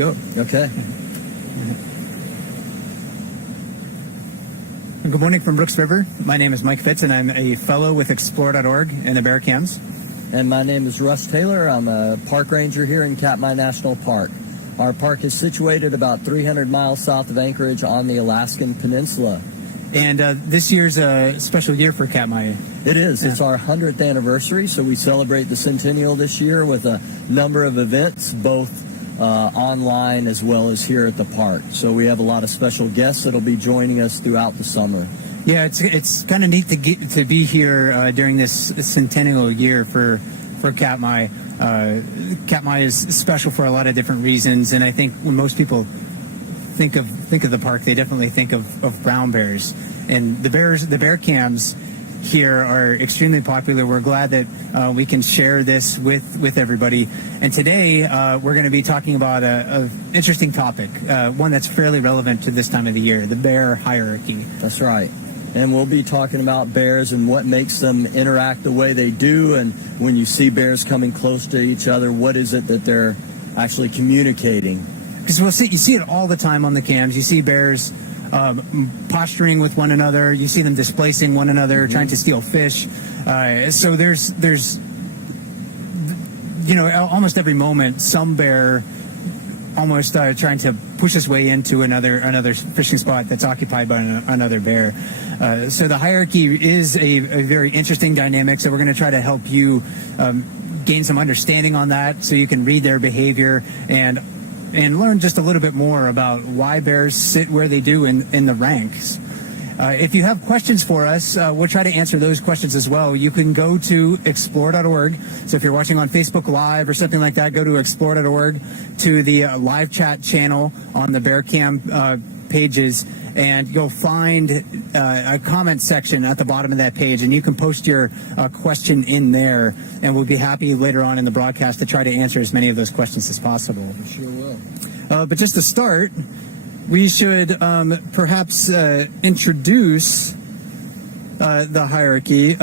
go. Okay. Good morning from Brooks River. My name is Mike Fitz, and I'm a fellow with Explore.org in the bear cams. And my name is Russ Taylor. I'm a park ranger here in Katmai National Park. Our park is situated about 300 miles south of Anchorage on the Alaskan Peninsula. And this year's a special year for Katmai. It is. Yeah. It's our 100th anniversary, so we celebrate the centennial this year with a number of events, both online as well as here at the park. So we have a lot of special guests that will be joining us throughout the summer. Yeah, it's kind of neat to be here during this centennial year for Katmai. Katmai is special for a lot of different reasons, and I think when most people think of the park, they definitely think of brown bears. And the bear cams here are extremely popular. We're glad that we can share this with everybody. And today we're going to be talking about an interesting topic, one that's fairly relevant to this time of the year, the bear hierarchy. That's right. And we'll be talking about bears and what makes them interact the way they do. And when you see bears coming close to each other, what is it that they're actually communicating? Because you see it all the time on the cams. You see bears posturing with one another. You see them displacing one another, trying to steal fish. So there's almost every moment some bear almost trying to push his way into another fishing spot that's occupied by another bear. So the hierarchy is a very interesting dynamic. So we're going to try to help you gain some understanding on that, so you can read their behavior and learn just a little bit more about why bears sit where they do in the ranks. If you have questions for us, we'll try to answer those questions as well. You can go to explore.org. So if you're watching on Facebook Live or something like that, go to explore.org to the live chat channel on the Bear Cam pages, and you'll find a comment section at the bottom of that page, and you can post your question in there, and we'll be happy later on in the broadcast to try to answer as many of those questions as possible. We sure will. But just to start, we should perhaps introduce the hierarchy,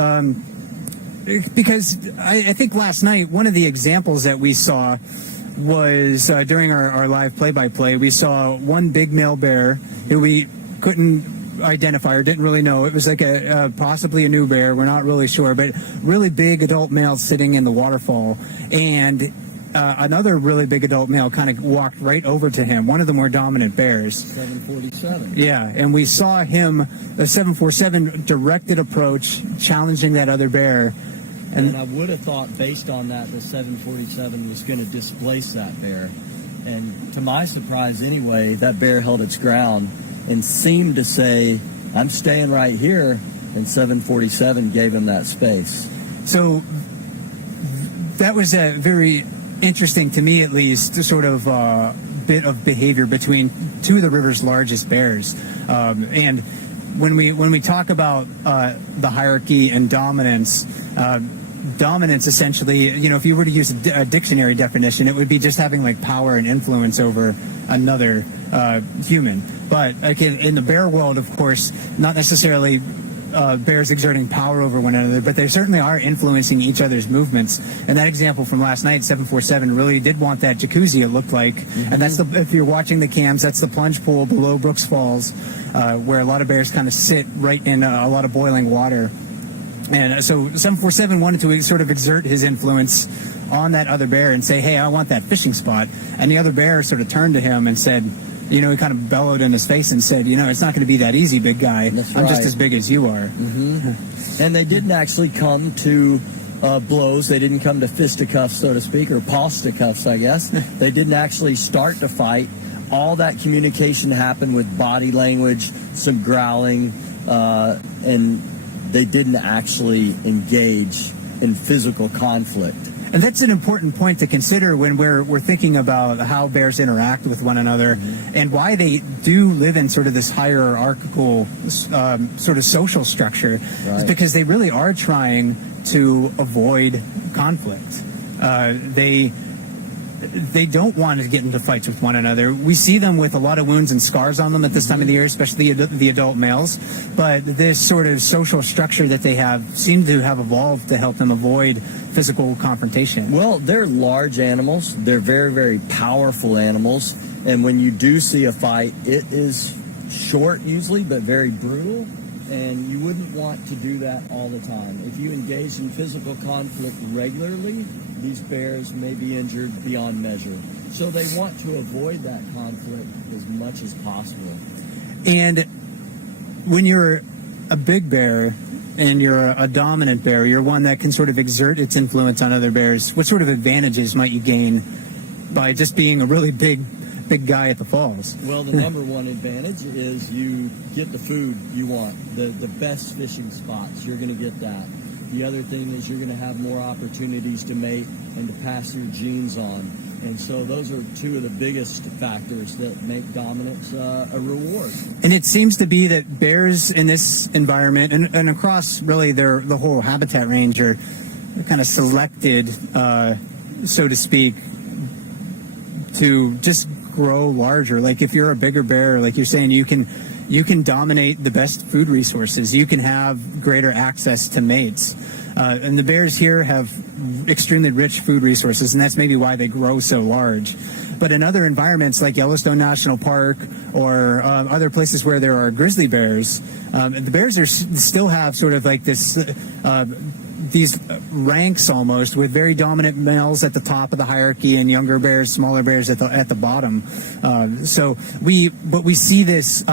because I think last night one of the examples that we saw was during our live play-by-play. We saw one big male bear who we couldn't identify or didn't really know. It was like possibly a new bear. We're not really sure, but really big adult male sitting in the waterfall, and another really big adult male kind of walked right over to him, one of the more dominant bears. 747. Yeah, and we saw him, the 747 directed approach, challenging that other bear. And I would have thought, based on that, the 747 was going to displace that bear. And to my surprise anyway, that bear held its ground and seemed to say, I'm staying right here, and 747 gave him that space. So that was a very interesting, to me at least, sort of bit of behavior between two of the river's largest bears. And when we talk about the hierarchy and dominance, dominance essentially, if you were to use a dictionary definition, it would be just having like power and influence over another human. But again, in the bear world, of course, not necessarily bears exerting power over one another, but they certainly are influencing each other's movements. And that example from last night, 747, really did want that jacuzzi, it looked like. And that's if you're watching the cams, that's the plunge pool below Brooks Falls, where a lot of bears kind of sit right in a lot of boiling water. And so 747 wanted to sort of exert his influence on that other bear and say, hey, I want that fishing spot. And the other bear sort of turned to him and said, he kind of bellowed in his face and said, it's not going to be that easy, big guy. That's I'm right. Just as big as you are. And they didn't actually come to blows. They didn't come to fisticuffs, so to speak, or pawsticuffs, I guess. They didn't actually start to fight. All that communication happened with body language, some growling, and they didn't actually engage in physical conflict. And that's an important point to consider when we're thinking about how bears interact with one another and why they do live in sort of this hierarchical sort of social structure. Right. It's because they really are trying to avoid conflict. they don't want to get into fights with one another. We see them with a lot of wounds and scars on them at this time of the year, especially the adult males. But this sort of social structure that they have seemed to have evolved to help them avoid physical confrontation. Well, they're large animals. They're very, very powerful animals. And when you do see a fight, it is short usually, but very brutal. And you wouldn't want to do that all the time. If you engage in physical conflict regularly, these bears may be injured beyond measure. So they want to avoid that conflict as much as possible. And when you're a big bear and you're a dominant bear, you're one that can sort of exert its influence on other bears, what sort of advantages might you gain by just being a really big guy at the falls? Well, the number one advantage is you get the food you want, the best fishing spots. You're going to get that. The other thing is you're going to have more opportunities to mate and to pass your genes on. And so those are two of the biggest factors that make dominance a reward. And it seems to be that bears in this environment and across really the whole habitat range are kind of selected, so to speak, to just grow larger. Like if you're a bigger bear, like you're saying, you can dominate the best food resources. You can have greater access to mates. And the bears here have extremely rich food resources, and that's maybe why they grow so large. But in other environments like Yellowstone National Park or other places where there are grizzly bears, the bears still have sort of like this these ranks almost, with very dominant males at the top of the hierarchy and younger bears, smaller bears at the bottom. So we see this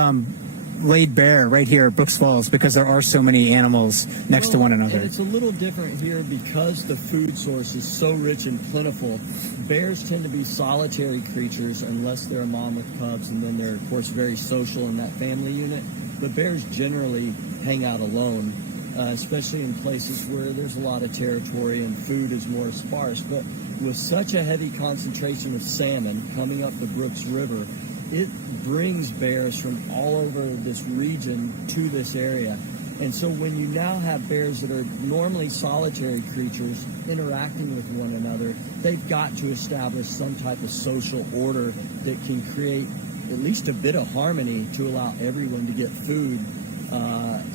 laid bare right here at Brooks Falls because there are so many animals next to one another. And it's a little different here because the food source is so rich and plentiful. Bears tend to be solitary creatures unless they're a mom with cubs, and then they're, of course, very social in that family unit. But bears generally hang out alone, especially in places where there's a lot of territory and food is more sparse. But with such a heavy concentration of salmon coming up the Brooks River, it brings bears from all over this region to this area. And so when you now have bears that are normally solitary creatures interacting with one another, they've got to establish some type of social order that can create at least a bit of harmony to allow everyone to get food.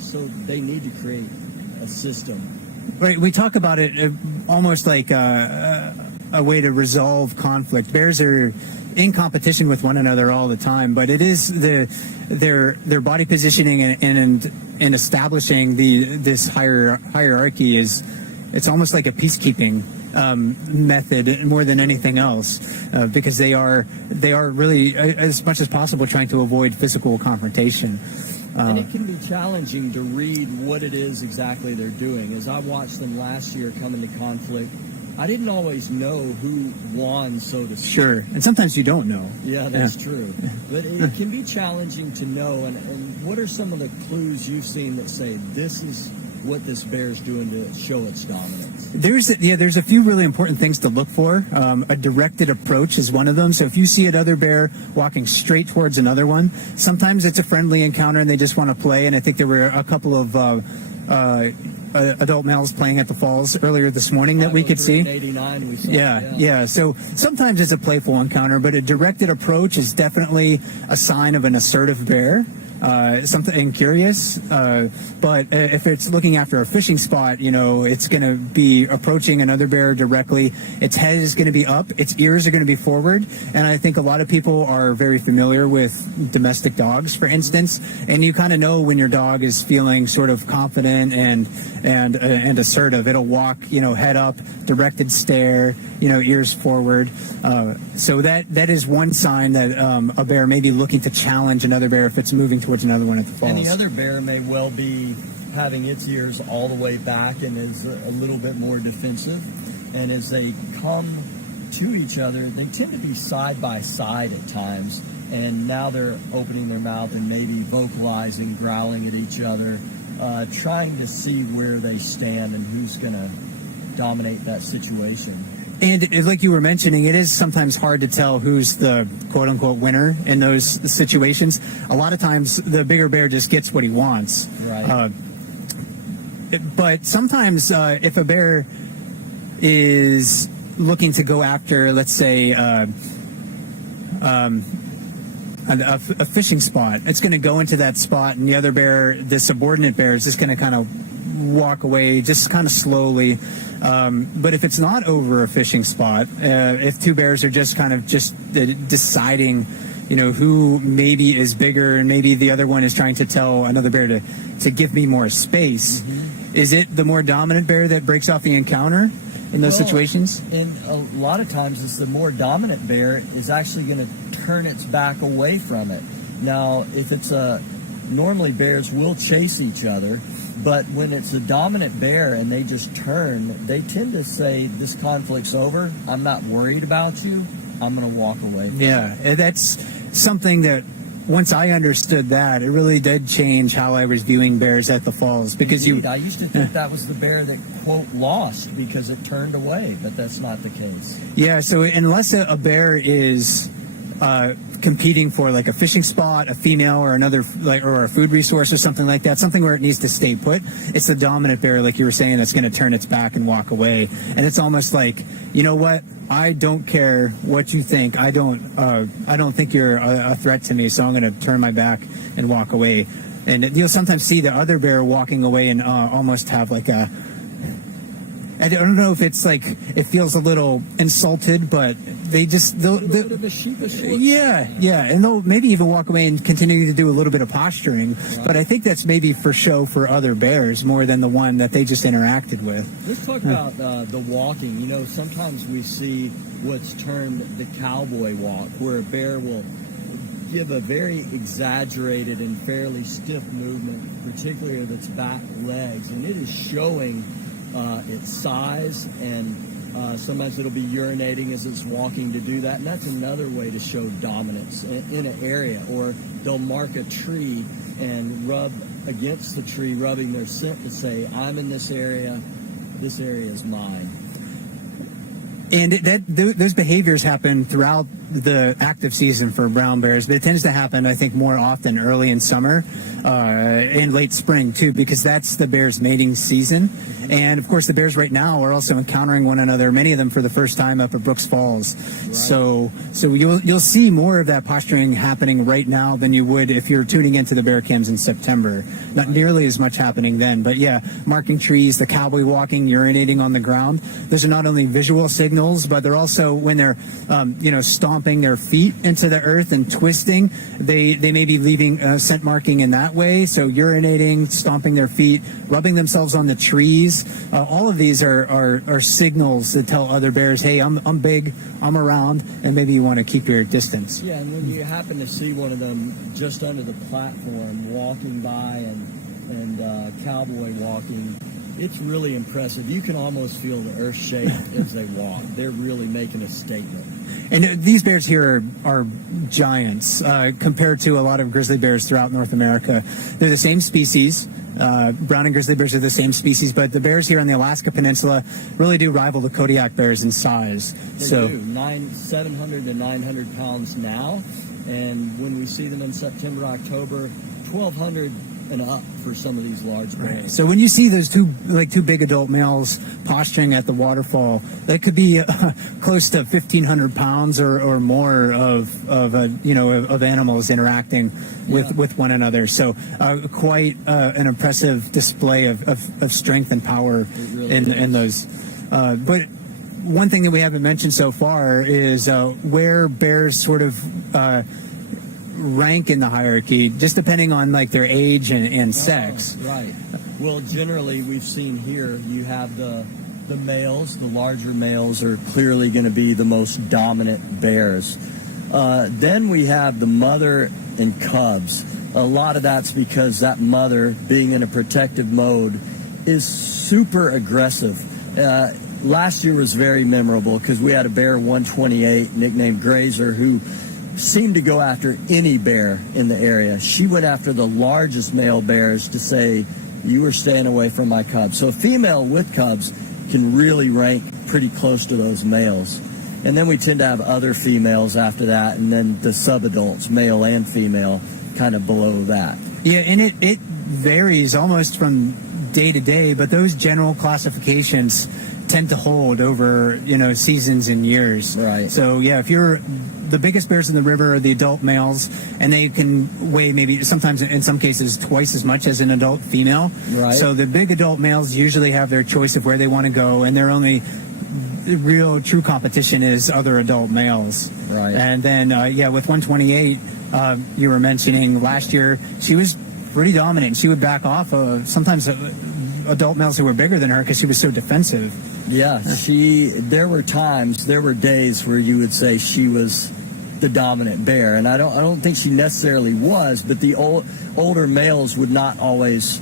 So they need to create a system. Right. We talk about it almost like a way to resolve conflict. Bears are in competition with one another all the time, but it is their body positioning and establishing this hierarchy it's almost like a peacekeeping method more than anything else, because they are really, as much as possible, trying to avoid physical confrontation. And it can be challenging to read what it is exactly they're doing. As I watched them last year come into conflict, I didn't always know who won, so to speak. Sure, and sometimes you don't know. Yeah, that's true. But it can be challenging to know. And what are some of the clues you've seen that say this is what this bear's doing to show its dominance? There's a few really important things to look for. A directed approach is one of them. So if you see another bear walking straight towards another one, sometimes it's a friendly encounter and they just want to play. And I think there were a couple of adult males playing at the falls earlier this morning that we could see. 89 we saw. Yeah. So sometimes it's a playful encounter, but a directed approach is definitely a sign of an assertive bear. Something curious, but if it's looking after a fishing spot, it's going to be approaching another bear directly. Its head is going to be up, its ears are going to be forward, and I think a lot of people are very familiar with domestic dogs, for instance, and you kind of know when your dog is feeling sort of confident and assertive. It'll walk, head up, directed stare, ears forward. So that is one sign that a bear may be looking to challenge another bear if it's moving towards another one at the falls. And the other bear may well be having its ears all the way back and is a little bit more defensive. And as they come to each other, they tend to be side by side at times. And now they're opening their mouth and maybe vocalizing, growling at each other, trying to see where they stand and who's going to dominate that situation. And like you were mentioning, it is sometimes hard to tell who's the quote-unquote winner in those situations. A lot of times the bigger bear just gets what he wants. Right. But sometimes if a bear is looking to go after, let's say, a fishing spot, it's going to go into that spot, and the other bear, the subordinate bear, is just going to kind of walk away, just kind of slowly. But if it's not over a fishing spot, if two bears are just kind of just deciding, who maybe is bigger, and maybe the other one is trying to tell another bear to give me more space, is it the more dominant bear that breaks off the encounter in those situations? And a lot of times it's the more dominant bear is actually going to turn its back away from it. Now, if it's normally bears will chase each other, but when it's a dominant bear and they just turn, they tend to say, this conflict's over, I'm not worried about you, I'm going to walk away from it. That's something that once I understood that, it really did change how I was viewing bears at the falls. Because I used to think that was the bear that, quote, lost because it turned away, but that's not the case. Yeah, so unless a bear is competing for like a fishing spot, a female, or another, or a food resource or something like that, something where it needs to stay put, it's the dominant bear, like you were saying, that's going to turn its back and walk away. And it's almost like, you know what? I don't care what you think. I don't think you're a threat to me, so I'm going to turn my back and walk away. And you'll sometimes see the other bear walking away and almost have like a, I don't know if it's like, it feels a little insulted, but they just, a little bit of a sheepish look. Yeah, and they'll maybe even walk away and continue to do a little bit of posturing. Right. But I think that's maybe for show for other bears more than the one that they just interacted with. Let's talk about the walking. Sometimes we see what's termed the cowboy walk, where a bear will give a very exaggerated and fairly stiff movement, particularly of its back legs, and it is showing its size, and sometimes it'll be urinating as it's walking to do that, and that's another way to show dominance in an area. Or they'll mark a tree and rub against the tree, rubbing their scent to say, I'm in this area is mine. And those behaviors happen throughout the active season for brown bears, but it tends to happen, I think, more often early in summer and late spring, too, because that's the bears' mating season. And, of course, the bears right now are also encountering one another, many of them for the first time up at Brooks Falls. Right. So you'll see more of that posturing happening right now than you would if you're tuning into the bear cams in September. Not nearly as much happening then, but, yeah, marking trees, the cowboy walking, urinating on the ground. Those are not only visual signals, but they're also, when they're, stomping their feet into the earth and twisting, they may be leaving scent marking in that way. So urinating, stomping their feet, rubbing themselves on the trees. All of these are signals that tell other bears, hey, I'm big, I'm around, and maybe you want to keep your distance. Yeah, and when you happen to see one of them just under the platform walking by and cowboy walking, it's really impressive. You can almost feel the earth shake as they walk. They're really making a statement. And these bears here are giants compared to a lot of grizzly bears throughout North America. They're the same species. Brown and grizzly bears are the same species, but the bears here on the Alaska Peninsula really do rival the Kodiak bears in size. They do. 700 to 900 pounds now, and when we see them in September, October, 1,200 and up for some of these large bears. Right. So when you see those two big adult males posturing at the waterfall, that could be close to 1,500 pounds or more of animals interacting with one another. So quite an impressive display of strength and power really in those. But one thing that we haven't mentioned so far is where bears sort of rank in the hierarchy, just depending on their age and sex. Right. Well, generally we've seen here you have the males. The larger males are clearly going to be the most dominant bears. Then we have the mother and cubs. A lot of that's because that mother, being in a protective mode, is super aggressive. Last year was very memorable because we had a bear 128 nicknamed Grazer who seemed to go after any bear in the area. She went after the largest male bears to say, you were staying away from my cubs. So a female with cubs can really rank pretty close to those males. And then we tend to have other females after that, and then the subadults, male and female, kind of below that. Yeah, and it varies almost from day to day, but those general classifications tend to hold over, seasons and years. Right. So, yeah, if you're the biggest bears in the river are the adult males, and they can weigh maybe sometimes in some cases twice as much as an adult female. Right. So the big adult males usually have their choice of where they want to go, and their only real true competition is other adult males. Right. And then, with 128, you were mentioning last year, she was pretty dominant. She would back off sometimes adult males who were bigger than her because she was so defensive. Yeah, there were days where you would say she was the dominant bear, and I don't think she necessarily was, but the older males would not always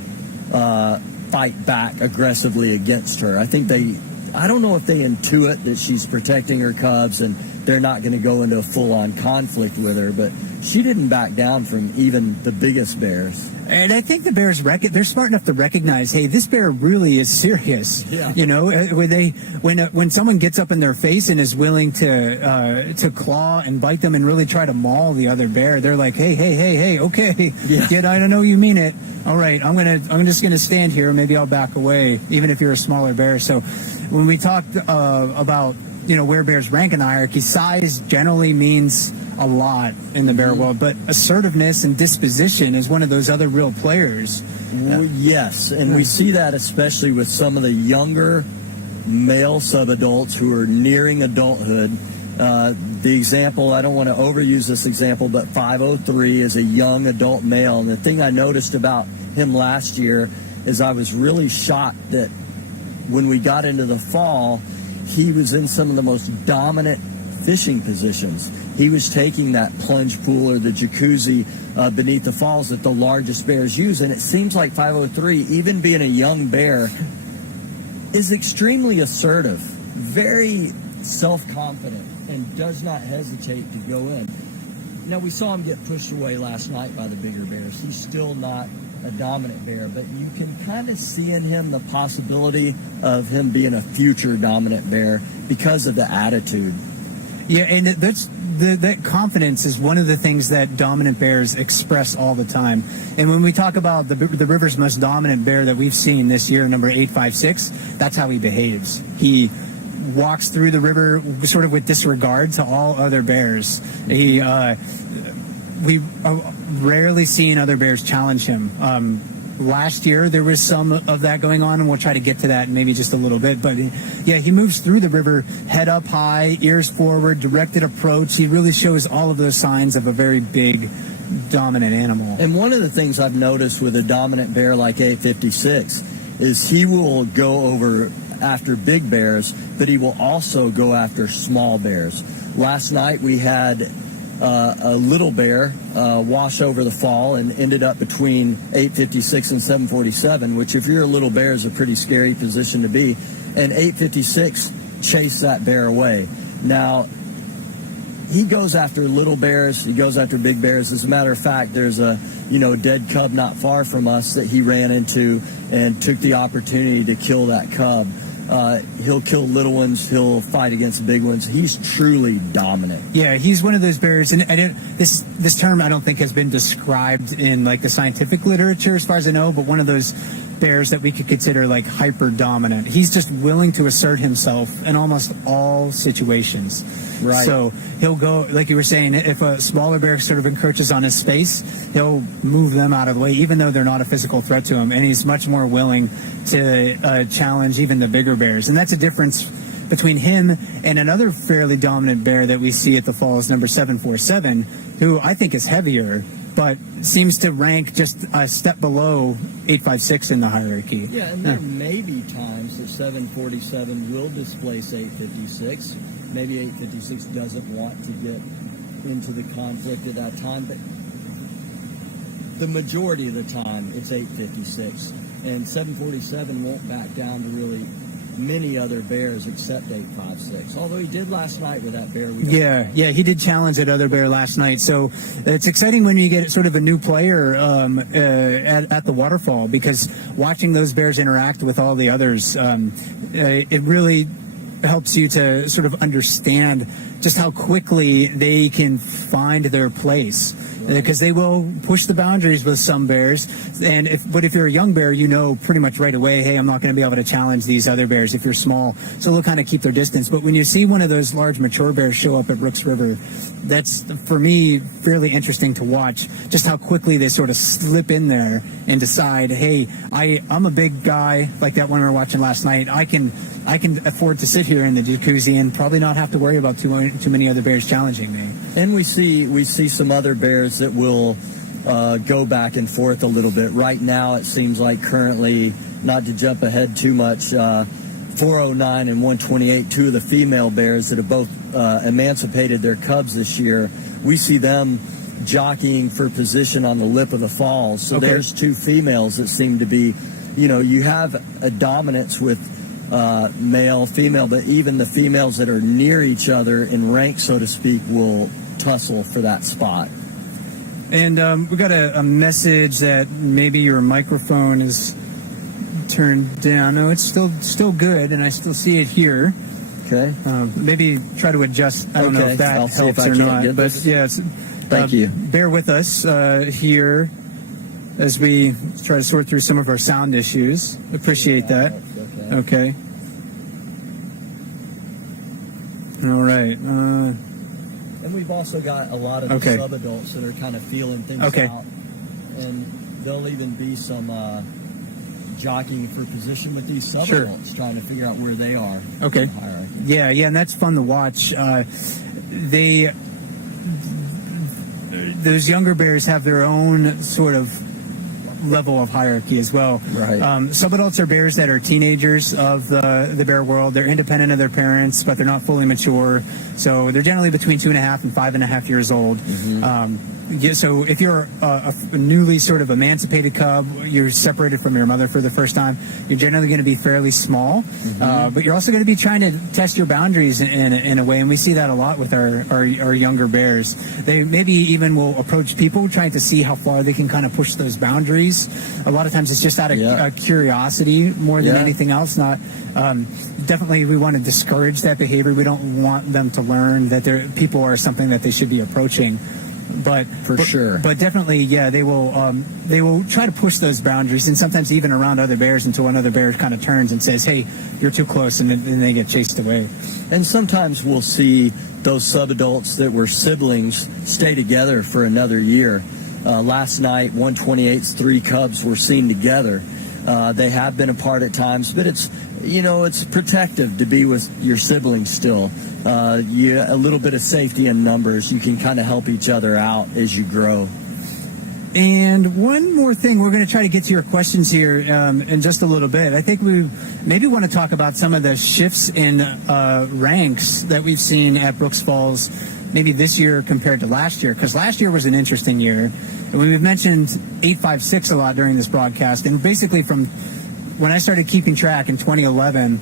fight back aggressively against her. I don't know if they intuit that she's protecting her cubs and they're not going to go into a full-on conflict with her, but she didn't back down from even the biggest bears. And I think the bears they're smart enough to recognize, hey, this bear really is serious. Yeah. When someone gets up in their face and is willing to claw and bite them and really try to maul the other bear, they're like, hey, okay, yeah. I know you mean it. All right, I'm just gonna stand here. Maybe I'll back away, even if you're a smaller bear. So when we talked about where bears rank in the hierarchy, size generally means a lot in the bear world, but assertiveness and disposition is one of those other real players. Yes, and we see that especially with some of the younger male subadults who are nearing adulthood. The example, I don't want to overuse this example, but 503 is a young adult male, and the thing I noticed about him last year is I was really shocked that when we got into the fall, he was in some of the most dominant fishing positions. He was taking that plunge pool or the jacuzzi beneath the falls that the largest bears use. And it seems like 503, even being a young bear, is extremely assertive, very self-confident, and does not hesitate to go in. Now, we saw him get pushed away last night by the bigger bears. He's still not a dominant bear, but you can kind of see in him the possibility of him being a future dominant bear because of the attitude. Yeah, and that confidence is one of the things that dominant bears express all the time. And when we talk about the river's most dominant bear that we've seen this year, number 856, that's how he behaves. He walks through the river sort of with disregard to all other bears. We've rarely seen other bears challenge him. Last year, there was some of that going on, and we'll try to get to that in maybe just a little bit. But, he moves through the river, head up high, ears forward, directed approach. He really shows all of those signs of a very big, dominant animal. And one of the things I've noticed with a dominant bear like 856 is he will go over after big bears, but he will also go after small bears. Last night, we had a little bear wash over the fall and ended up between 856 and 747, which if you're a little bear is a pretty scary position to be. And 856 chased that bear away. Now, he goes after little bears. He goes after big bears. As a matter of fact, there's a dead cub not far from us that he ran into and took the opportunity to kill that cub. He'll kill little ones. He'll fight against big ones. He's truly dominant. Yeah, he's one of those bears, and this term I don't think has been described in like the scientific literature as far as I know, but one of those bears that we could consider like hyper dominant. He's just willing to assert himself in almost all situations. Right. So he'll go, like you were saying, if a smaller bear sort of encroaches on his space, he'll move them out of the way, even though they're not a physical threat to him. And he's much more willing to challenge even the bigger bears. And that's a difference between him and another fairly dominant bear that we see at the falls, number 747, who I think is heavier, but seems to rank just a step below 856 in the hierarchy. Yeah, and there may be times that 747 will displace 856. Maybe 856 doesn't want to get into the conflict at that time, but the majority of the time it's 856. And 747 won't back down to really many other bears except 856. Although he did last night with that bear. Yeah, he did challenge that other bear last night. So it's exciting when you get sort of a new player at the waterfall, because watching those bears interact with all the others, it really helps you to sort of understand just how quickly they can find their place. Because they will push the boundaries with some bears, but if you're a young bear, you know pretty much right away, hey, I'm not going to be able to challenge these other bears if you're small. So they'll kind of keep their distance. But when you see one of those large mature bears show up at Brooks River, that's, for me, fairly interesting to watch. Just how quickly they sort of slip in there and decide, hey, I'm a big guy like that one we were watching last night. I can afford to sit here in the jacuzzi and probably not have to worry about too many other bears challenging me. And we see some other bears that will go back and forth a little bit. Right now, it seems like currently, not to jump ahead too much, 409 and 128, two of the female bears that have both emancipated their cubs this year, we see them jockeying for position on the lip of the falls. So there's two females that seem to be, you have a dominance with male, female, but even the females that are near each other in rank, so to speak, will tussle for that spot. And we got a message that maybe your microphone is turned down. No, it's still good, and I still see it here. Okay. Maybe try to adjust. I don't know if that helps or not. But yeah, thank you. Bear with us here as we try to sort through some of our sound issues. Appreciate that. Okay. All right. And we've also got a lot of the sub-adults that are kind of feeling things out. And there'll even be some jockeying for position with these sub-adults, trying to figure out where they are. Okay. In the hierarchy. Yeah, and that's fun to watch. Those younger bears have their own sort of level of hierarchy as well. Right. Subadults are bears that are teenagers of the bear world. They're independent of their parents, but they're not fully mature. So they're generally between 2.5 and 5.5 years old. So if you're a newly sort of emancipated cub, you're separated from your mother for the first time, you're generally going to be fairly small, but you're also going to be trying to test your boundaries in a way, and we see that a lot with our younger bears. They maybe even will approach people trying to see how far they can kind of push those boundaries. A lot of times it's just out of curiosity more than anything else. Definitely we want to discourage that behavior. We don't want them to learn that people are something that they should be approaching. But definitely, they will try to push those boundaries, and sometimes even around other bears until another bear kind of turns and says, "Hey, you're too close," and then they get chased away. And sometimes we'll see those subadults that were siblings stay together for another year. Last night, 128's three cubs were seen together. They have been apart at times, but it's protective to be with your siblings still. A little bit of safety in numbers. You can kind of help each other out as you grow. And one more thing, we're going to try to get to your questions here in just a little bit. I think we maybe want to talk about some of the shifts in ranks that we've seen at Brooks Falls, maybe this year compared to last year, because last year was an interesting year. And we've mentioned 856 a lot during this broadcast, and basically from when I started keeping track in 2011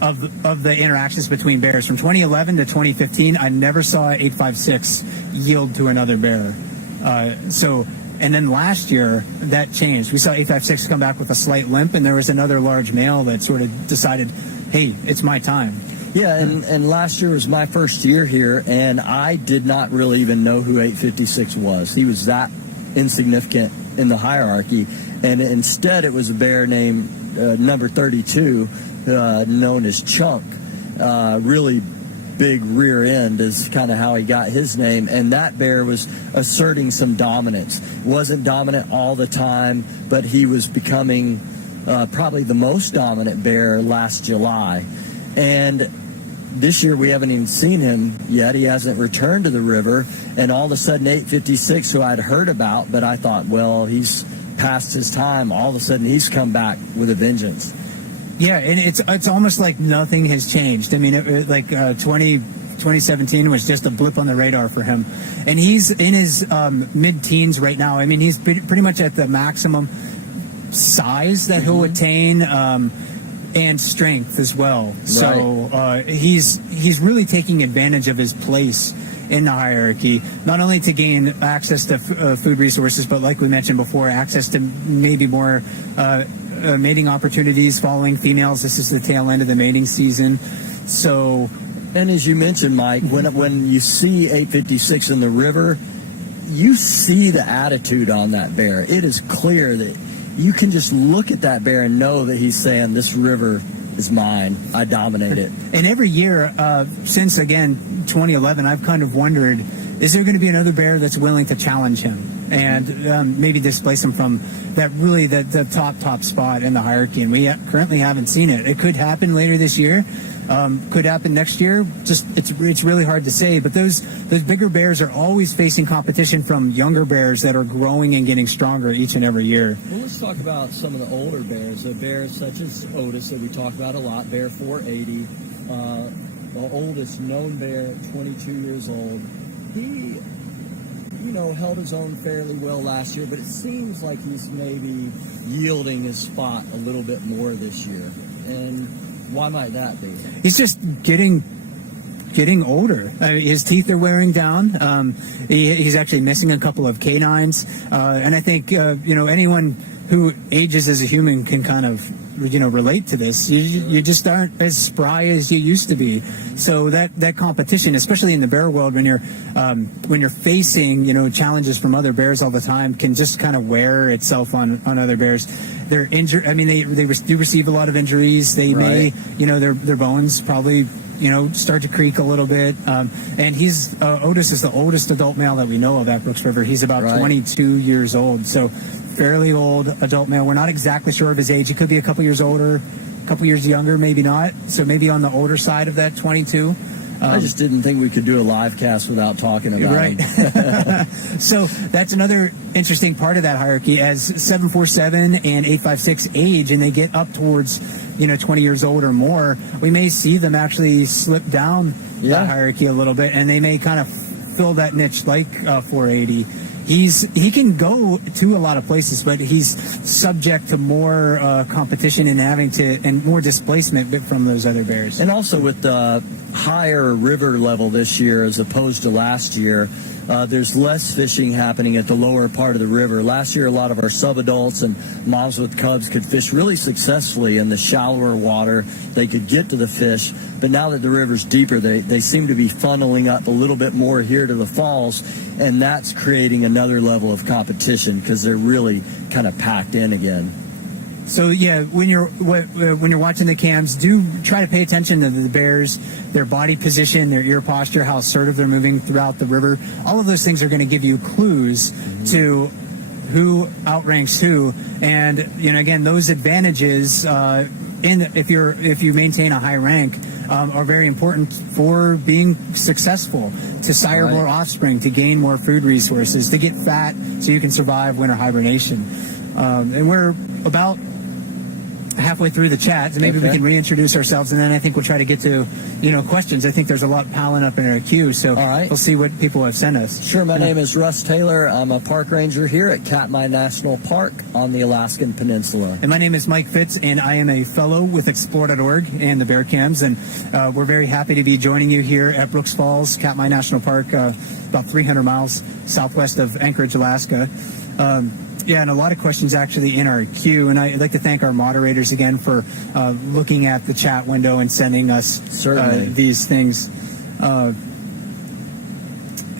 of the interactions between bears, from 2011 to 2015, I never saw 856 yield to another bear. And then last year, that changed. We saw 856 come back with a slight limp, and there was another large male that sort of decided, hey, it's my time. Yeah, and last year was my first year here, and I did not really even know who 856 was. He was that insignificant in the hierarchy, and instead it was a bear named number 32, known as Chunk. Really big rear end is kind of how he got his name, and that bear was asserting some dominance. Wasn't dominant all the time, but he was becoming probably the most dominant bear last July. And this year we haven't even seen him yet. He hasn't returned to the river, and all of a sudden 856, who I'd heard about, but I thought, well, he's past his time, all of a sudden he's come back with a vengeance. Yeah, and it's almost like nothing has changed. I mean, 2017 was just a blip on the radar for him. And he's in his mid-teens right now. I mean, he's pretty much at the maximum size that he'll attain, and strength as well. Right. So he's really taking advantage of his place in the hierarchy, not only to gain access to food resources, but like we mentioned before, access to maybe more mating opportunities following females. This is the tail end of the mating season. So And as you mentioned, Mike, when you see 856 in the river, you see the attitude on that bear. It is clear that you can just look at that bear and know that he's saying, this river is mine. I dominate it. And every year since, again, 2011, I've kind of wondered, is there going to be another bear that's willing to challenge him and maybe displace him from that really the top spot in the hierarchy? And we currently haven't seen it. It could happen later this year. Could happen next year. Just it's really hard to say. But those bigger bears are always facing competition from younger bears that are growing and getting stronger each and every year. Well, let's talk about some of the older bears. Bears such as Otis that we talk about a lot. Bear 480, the oldest known bear, 22 years old. He, held his own fairly well last year, but it seems like he's maybe yielding his spot a little bit more this year. And why might that be? He's just getting older. I mean, his teeth are wearing down. He's actually missing a couple of canines, and I think anyone who ages as a human can kind of relate to this. You just aren't as spry as you used to be. So that competition, especially in the bear world, when you're facing challenges from other bears all the time, can just kind of wear itself on other bears. They're injured. I mean, they do receive a lot of injuries. They may their bones probably start to creak a little bit. And Otis is the oldest adult male that we know of at Brooks River. He's about 22 years old. So fairly old adult male. We're not exactly sure of his age. He could be a couple years older, a couple years younger, maybe not. So maybe on the older side of that 22. I just didn't think we could do a live cast without talking about him. So that's another interesting part of that hierarchy. As 747 and 856 age and they get up towards 20 years old or more, we may see them actually slip down that hierarchy a little bit, and they may kind of fill that niche like 480. He can go to a lot of places, but he's subject to more competition and more displacement from those other bears. And also with the higher river level this year as opposed to last year, there's less fishing happening at the lower part of the river. Last year, a lot of our subadults and moms with cubs could fish really successfully in the shallower water. They could get to the fish, but now that the river's deeper, they seem to be funneling up a little bit more here to the falls, and that's creating another level of competition because they're really kind of packed in again. So when you're watching the cams, do try to pay attention to the bears, their body position, their ear posture, how assertive they're moving throughout the river. All of those things are going to give you clues to who outranks who, and again, those advantages if you maintain a high rank are very important for being successful, to sire more offspring, to gain more food resources, to get fat so you can survive winter hibernation. And we're about halfway through the chat, so maybe we can reintroduce ourselves, and then I think we'll try to get to questions. I think there's a lot piling up in our queue, so we'll see what people have sent us. Sure. My name is Russ Taylor. I'm a park ranger here at Katmai National Park on the Alaskan Peninsula. And my name is Mike Fitz, and I am a fellow with Explore.org and the Bear Cams, and we're very happy to be joining you here at Brooks Falls, Katmai National Park, about 300 miles southwest of Anchorage, Alaska. And a lot of questions actually in our queue, and I'd like to thank our moderators again for looking at the chat window and sending us these things.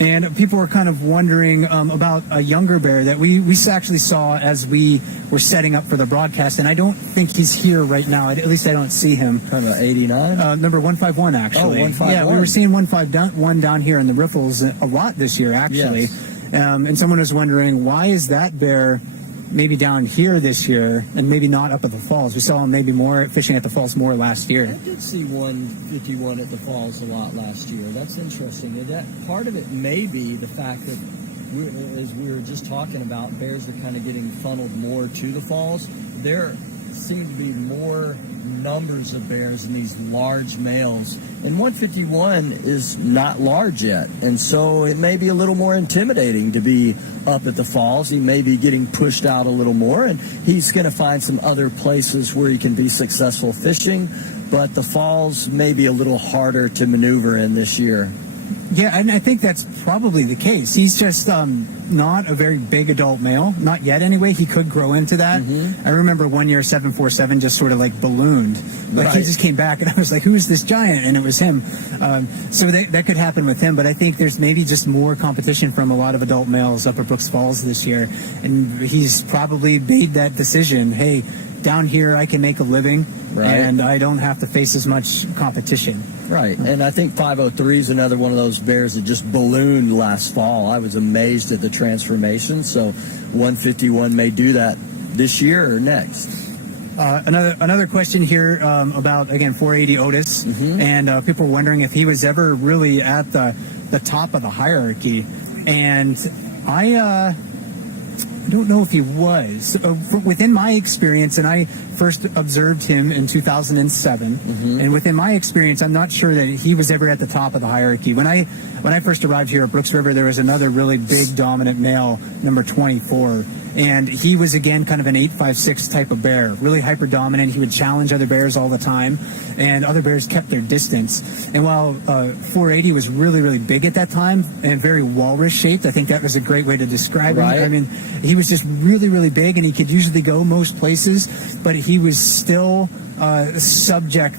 And people were kind of wondering about a younger bear that we actually saw as we were setting up for the broadcast, and I don't think he's here right now. At least I don't see him. Kind of 89? Number 151, actually. Oh, 151. Yeah, we were seeing 151 down here in the riffles a lot this year, actually. Yes. And someone was wondering, why is that bear maybe down here this year and maybe not up at the falls? We saw him maybe more fishing at the falls more last year. I did see 151 at the falls a lot last year. That's interesting. That part of it may be the fact that, as we were just talking about, bears are kind of getting funneled more to the falls. There seem to be more numbers of bears in these large males, and 151 is not large yet, and so it may be a little more intimidating to be up at the falls. He may be getting pushed out a little more, and he's going to find some other places where he can be successful fishing, but the falls may be a little harder to maneuver in this year. Yeah, and I think that's probably the case. He's just not a very big adult male, not yet anyway. He could grow into that. I remember one year 747 just sort of like ballooned. Like he just came back and I was like, who is this giant? And it was him. So that could happen with him, but I think there's maybe just more competition from a lot of adult males up at Brooks Falls this year. And he's probably made that decision, hey, down here I can make a living and I don't have to face as much competition. Right, and I think 503 is another one of those bears that just ballooned last fall. I was amazed at the transformation, so 151 may do that this year or next. Another question here about, again, 480 Otis, and people were wondering if he was ever really at the top of the hierarchy, and I don't know if he was. Within my experience, and I first observed him in 2007, and within my experience, I'm not sure that he was ever at the top of the hierarchy. When I first arrived here at Brooks River, there was another really big dominant male, number 24, and he was, again, kind of an 856 type of bear, really hyper dominant. He would challenge other bears all the time, and other bears kept their distance. And while 480 was really, really big at that time and very walrus shaped, I think that was a great way to describe him. I mean, he was just really, really big, and he could usually go most places, but he was still subject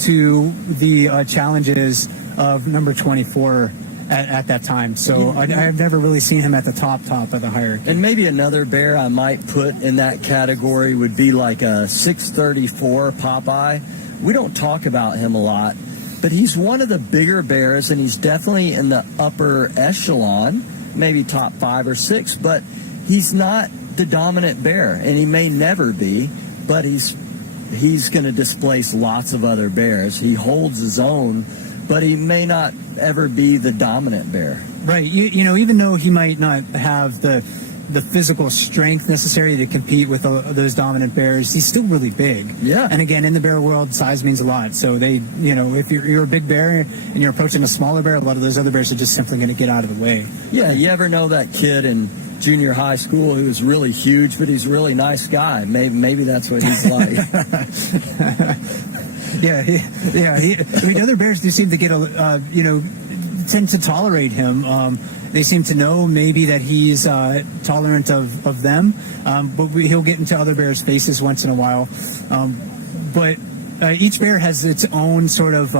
to the challenges of number 24 at that time. So I've never really seen him at the top of the hierarchy. And maybe another bear I might put in that category would be like a 634 Popeye. We don't talk about him a lot, but he's one of the bigger bears, and he's definitely in the upper echelon, maybe top 5 or 6, but he's not the dominant bear, and he may never be, but he's going to displace lots of other bears. He holds his own, but he may not ever be the dominant bear. Right. You know, even though he might not have the physical strength necessary to compete with those dominant bears, he's still really big. Yeah. And again, in the bear world, size means a lot. So if you're a big bear and you're approaching a smaller bear, a lot of those other bears are just simply going to get out of the way. Yeah. You ever know that kid in junior high school who's really huge, but he's a really nice guy? Maybe that's what he's like. I mean, other bears do seem to get tend to tolerate him. They seem to know maybe that he's tolerant of them, but he'll get into other bears' faces once in a while. But each bear has its own sort of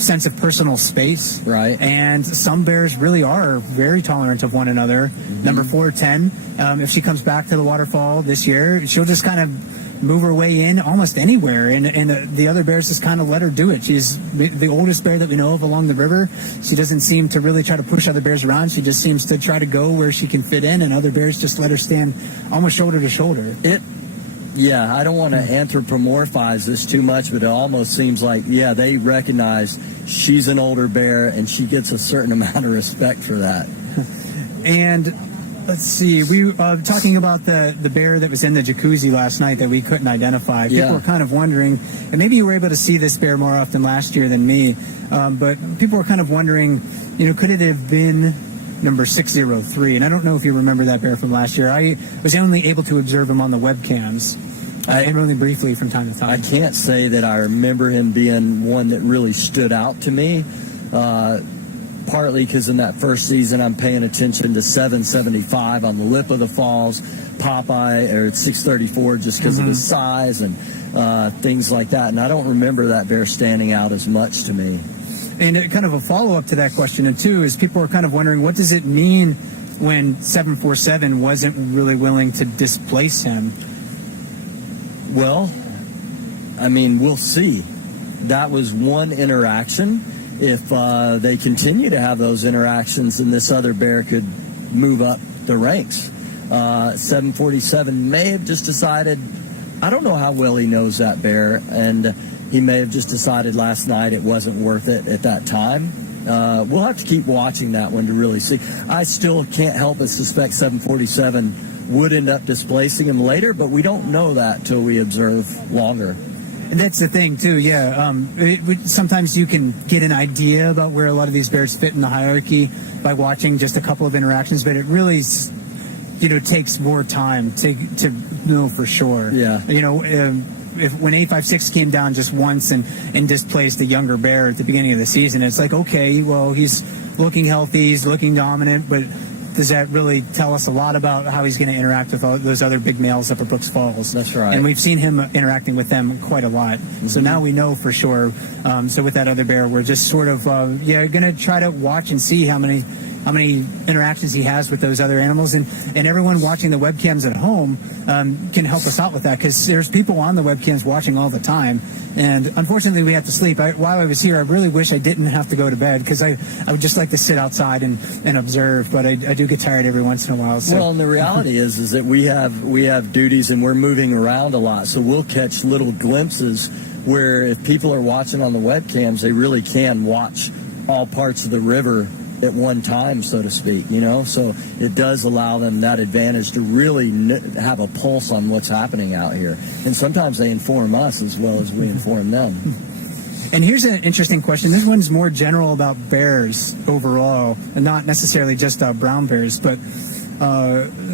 sense of personal space. Right. And some bears really are very tolerant of one another. Number 410, if she comes back to the waterfall this year, she'll just kind of move her way in almost anywhere, and the other bears just kind of let her do it. She's the oldest bear that we know of along the river. She doesn't seem to really try to push other bears around. She just seems to try to go where she can fit in, and other bears just let her stand almost shoulder to shoulder. Yeah, I don't want to anthropomorphize this too much, but it almost seems like, they recognize she's an older bear, and she gets a certain amount of respect for that. And let's see, we were talking about the bear that was in the jacuzzi last night that we couldn't identify. People were kind of wondering, and maybe you were able to see this bear more often last year than me, but people were kind of wondering, could it have been number 603? And I don't know if you remember that bear from last year. I was only able to observe him on the webcams, and really briefly from time to time. I can't say that I remember him being one that really stood out to me. Partly because in that first season I'm paying attention to 775 on the lip of the falls, Popeye, or 634 just because of his size and things like that. And I don't remember that bear standing out as much to me. And kind of a follow-up to that question, too, is people are kind of wondering, what does it mean when 747 wasn't really willing to displace him? Well, I mean, we'll see. That was one interaction. If they continue to have those interactions, then this other bear could move up the ranks. 747 may have just decided, I don't know how well he knows that bear, and he may have just decided last night it wasn't worth it at that time. We'll have to keep watching that one to really see. I still can't help but suspect 747 would end up displacing him later, but we don't know that till we observe longer. And that's the thing, too, sometimes you can get an idea about where a lot of these bears fit in the hierarchy by watching just a couple of interactions, but it really, takes more time to know for sure. Yeah. when 856 came down just once and displaced a younger bear at the beginning of the season, it's like, okay, well, he's looking healthy, he's looking dominant, but does that really tell us a lot about how he's going to interact with all those other big males up at Brooks Falls? That's right. And we've seen him interacting with them quite a lot. Mm-hmm. So now we know for sure. So with that other bear, we're just sort of, going to try to watch and see how many interactions he has with those other animals, and everyone watching the webcams at home can help us out with that, because there's people on the webcams watching all the time, and unfortunately we have to sleep. While I was here, I really wish I didn't have to go to bed, because I would just like to sit outside and observe, but I do get tired every once in a while. So. Well, and the reality is that we have duties and we're moving around a lot, so we'll catch little glimpses where if people are watching on the webcams, they really can watch all parts of the river at one time, so to speak, so it does allow them that advantage to really have a pulse on what's happening out here. And sometimes they inform us as well as we inform them. And here's an interesting question. This one's more general about bears overall, and not necessarily just brown bears, but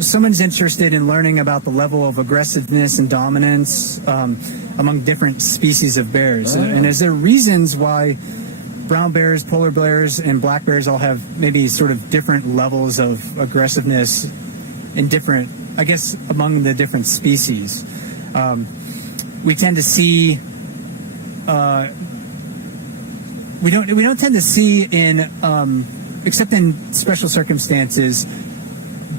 someone's interested in learning about the level of aggressiveness and dominance among different species of bears. Oh. And is there reasons why brown bears, polar bears, and black bears all have maybe sort of different levels of aggressiveness in different, I guess, among the different species? We tend to see, we don't tend to see in, except in special circumstances,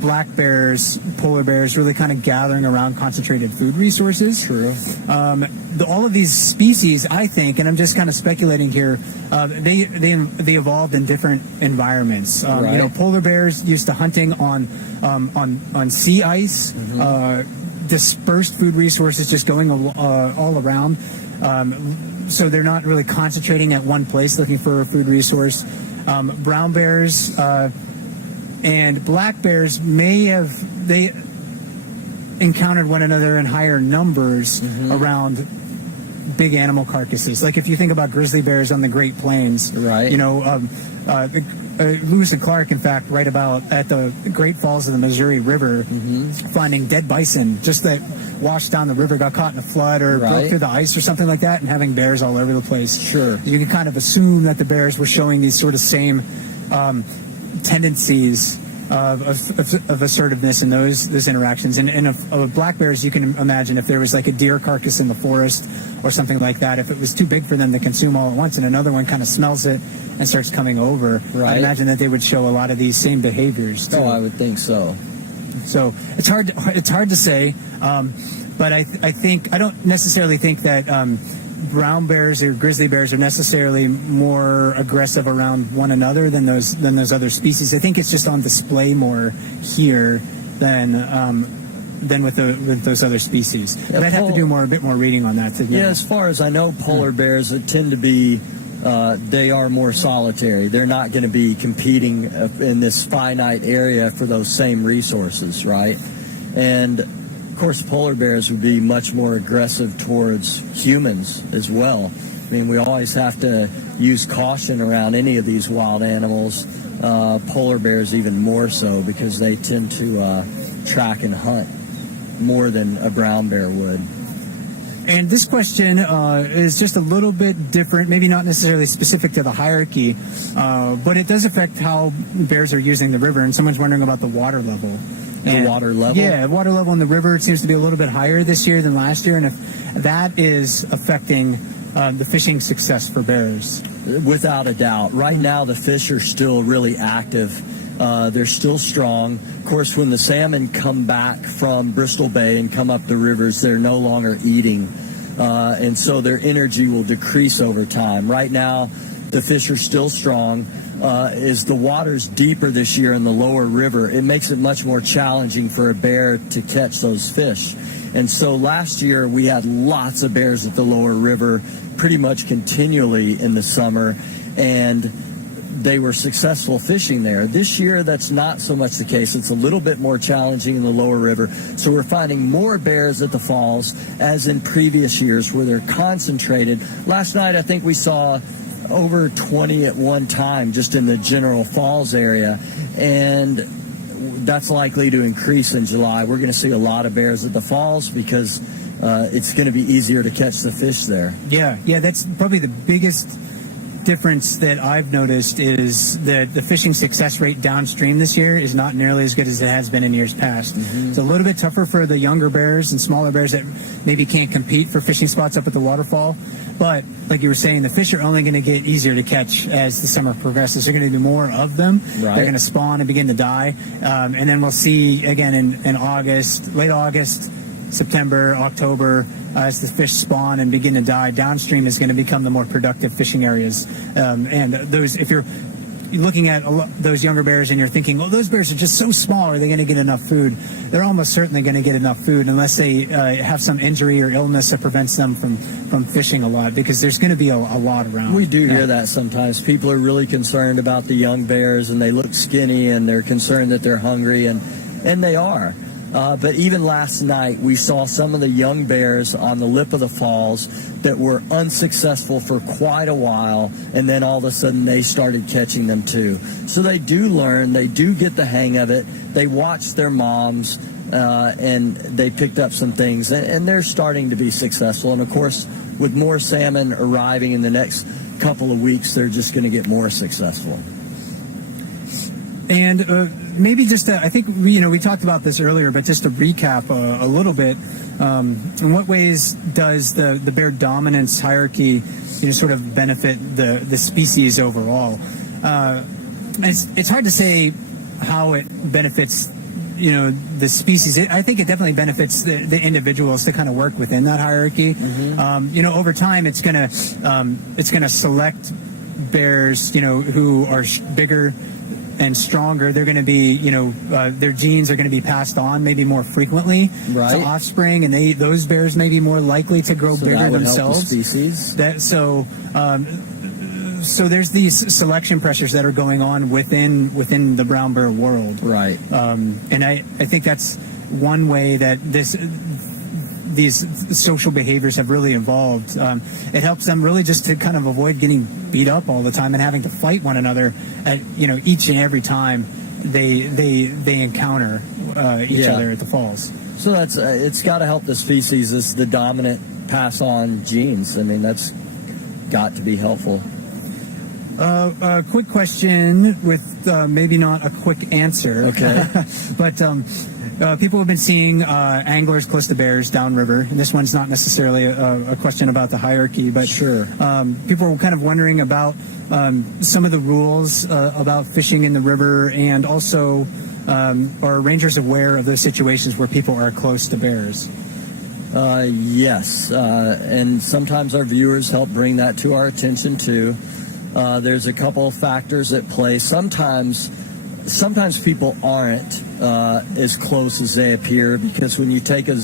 black bears, polar bears really kind of gathering around concentrated food resources. True. All of these species, I think, and I'm just kind of speculating here, they evolved in different environments. Right. Polar bears used to hunting on sea ice, mm-hmm. Dispersed food resources just going all around. So they're not really concentrating at one place looking for a food resource. Brown bears and black bears they encountered one another in higher numbers mm-hmm. around big animal carcasses. Like if you think about grizzly bears on the Great Plains, right? Lewis and Clark, in fact, write about at the Great Falls of the Missouri River, mm-hmm. finding dead bison just that washed down the river, got caught in a flood, or broke through the ice or something like that, and having bears all over the place. Sure. You can kind of assume that the bears were showing these sort of same tendencies of assertiveness in those interactions. And of black bears, you can imagine if there was like a deer carcass in the forest or something like that, if it was too big for them to consume all at once and another one kind of smells it and starts coming over, I imagine that they would show a lot of these same behaviors too. Oh, I would think so. So it's hard to say, but I think I don't necessarily think that brown bears or grizzly bears are necessarily more aggressive around one another than those other species. I think it's just on display more here than with those other species. Yeah, but I'd have to do a bit more reading on that. Yeah, as far as I know, polar bears tend to be they are more solitary. They're not going to be competing in this finite area for those same resources, right? And of course, polar bears would be much more aggressive towards humans as well. I mean, we always have to use caution around any of these wild animals. Polar bears even more so, because they tend to track and hunt more than a brown bear would. And this question is just a little bit different, maybe not necessarily specific to the hierarchy, but it does affect how bears are using the river. And someone's wondering about the water level. The water level? Yeah, water level in the river seems to be a little bit higher this year than last year, and if that is affecting the fishing success for bears. Without a doubt. Right now, the fish are still really active. They're still strong. Of course, when the salmon come back from Bristol Bay and come up the rivers, they're no longer eating, and so their energy will decrease over time. Right now, the fish are still strong. As the water's deeper this year in the lower river, it makes it much more challenging for a bear to catch those fish. And so last year we had lots of bears at the lower river pretty much continually in the summer, and they were successful fishing there. This year, that's not so much the case. It's a little bit more challenging in the lower river. So we're finding more bears at the falls as in previous years where they're concentrated. Last night, I think we saw over 20 at one time just in the General Falls area, and that's likely to increase in July. We're going to see a lot of bears at the falls because it's going to be easier to catch the fish there. Yeah, that's probably the biggest difference that I've noticed is that the fishing success rate downstream this year is not nearly as good as it has been in years past. It's a little bit tougher for the younger bears and smaller bears that maybe can't compete for fishing spots up at the waterfall. But like you were saying, the fish are only going to get easier to catch as the summer progresses. There are going to be more of them. Right. They're going to spawn and begin to die. And then we'll see again in August, late August, September, October, as the fish spawn and begin to die, downstream is going to become the more productive fishing areas. And those, if you're looking at those younger bears and you're thinking, oh, those bears are just so small, are they going to get enough food? They're almost certainly going to get enough food unless they have some injury or illness that prevents them from fishing a lot, because there's going to be a lot around. We do hear that sometimes. People are really concerned about the young bears, and they look skinny, and they're concerned that they're hungry, and they are. But even last night, we saw some of the young bears on the lip of the falls that were unsuccessful for quite a while, and then all of a sudden they started catching them too. So they do learn, they do get the hang of it, they watch their moms, and they picked up some things, and they're starting to be successful. And of course, with more salmon arriving in the next couple of weeks, they're just going to get more successful. And maybe just I think we talked about this earlier, but just to recap a little bit, in what ways does the bear dominance hierarchy sort of benefit the species overall? It's hard to say how it benefits the species. I think it definitely benefits the individuals to kind of work within that hierarchy. Over time it's gonna select bears who are bigger and stronger. They're going to be, their genes are going to be passed on maybe more frequently to offspring, and those bears may be more likely to grow bigger themselves. Help the species. So there's these selection pressures that are going on within the brown bear world. Right. And I think that's one way that these social behaviors have really evolved. It helps them really just to kind of avoid getting beat up all the time and having to fight one another at each and every time they encounter each other at the falls. So that's it's got to help the species as the dominant pass on genes. I mean, that's got to be helpful. A quick question with maybe not a quick answer. Okay. But people have been seeing anglers close to bears downriver, and this one's not necessarily a question about the hierarchy, but sure. People are kind of wondering about some of the rules about fishing in the river, and also are rangers aware of those situations where people are close to bears? Yes, and sometimes our viewers help bring that to our attention too. There's a couple of factors at play. Sometimes people aren't as close as they appear, because when you take a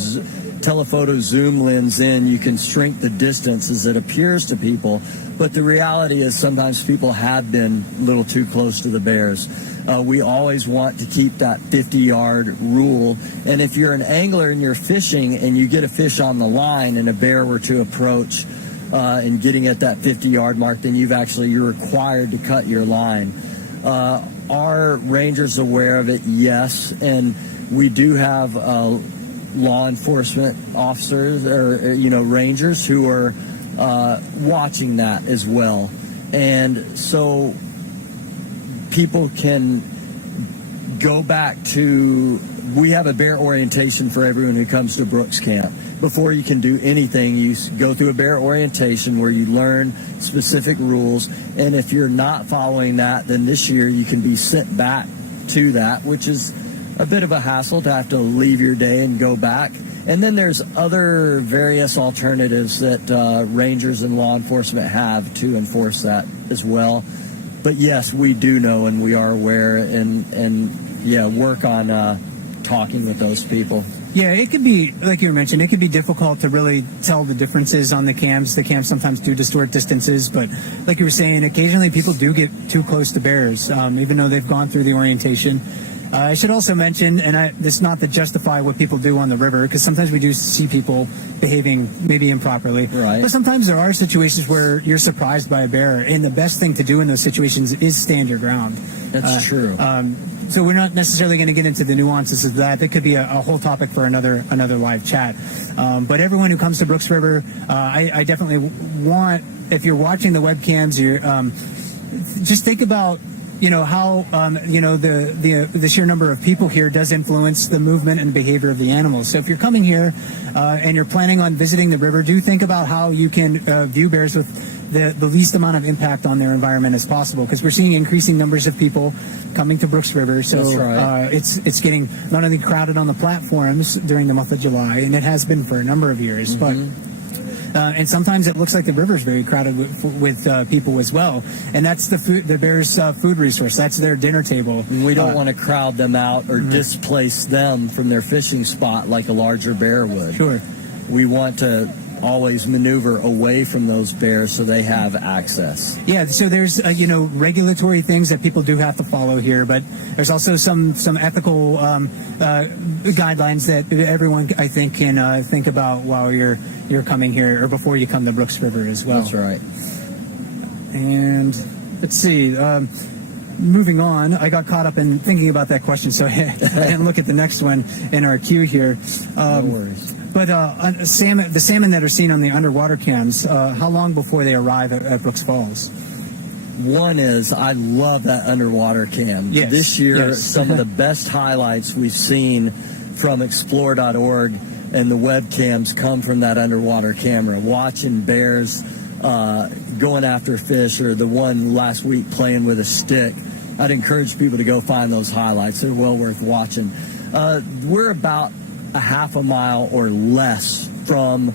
telephoto zoom lens in, you can shrink the distance as it appears to people. But the reality is sometimes people have been a little too close to the bears. We always want to keep that 50-yard rule. And if you're an angler and you're fishing and you get a fish on the line and a bear were to approach and getting at that 50-yard mark, then you're required to cut your line. Are rangers aware of it? Yes, and we do have law enforcement officers or rangers who are watching that as well, and so people can go back to. We have a bear orientation for everyone who comes to Brooks Camp. Before you can do anything, you go through a bear orientation where you learn specific rules, and if you're not following that, then this year you can be sent back to that, which is a bit of a hassle to have to leave your day and go back. And then there's other various alternatives that rangers and law enforcement have to enforce that as well. But yes, we do know and we are aware, and work on talking with those people. Yeah, it could be, like you mentioned, it could be difficult to really tell the differences on the cams. The cams sometimes do distort distances, but like you were saying, occasionally people do get too close to bears, even though they've gone through the orientation. I should also mention, and this is not to justify what people do on the river, because sometimes we do see people behaving maybe improperly. Right. But sometimes there are situations where you're surprised by a bear, and the best thing to do in those situations is stand your ground. That's true. So we're not necessarily going to get into the nuances of that. That could be a whole topic for another live chat. But everyone who comes to Brooks River, I definitely want, if you're watching the webcams, you're just think about how the sheer number of people here does influence the movement and behavior of the animals. So if you're coming here and you're planning on visiting the river, do think about how you can view bears with the least amount of impact on their environment as possible, because we're seeing increasing numbers of people coming to Brooks River. So That's right. It's getting not only crowded on the platforms during the month of July, and it has been for a number of years, but and sometimes it looks like the river is very crowded with people as well. And that's the bears' food resource. That's their dinner table. And we don't want to crowd them out or displace them from their fishing spot like a larger bear would. Sure. We want to always maneuver away from those bears so they have access. Yeah, so there's regulatory things that people do have to follow here, but there's also some ethical guidelines that everyone, I think, can think about while you're coming here or before you come to Brooks River as well. That's right. And let's see. Moving on, I got caught up in thinking about that question, so I didn't look at the next one in our queue here. No worries. But the salmon that are seen on the underwater cams, how long before they arrive at Brooks Falls? One is, I love that underwater cam. Yes. This year, Yes. some of the best highlights we've seen from explore.org and the webcams come from that underwater camera. Watching bears going after fish, or the one last week playing with a stick. I'd encourage people to go find those highlights. They're well worth watching. We're about a half a mile or less from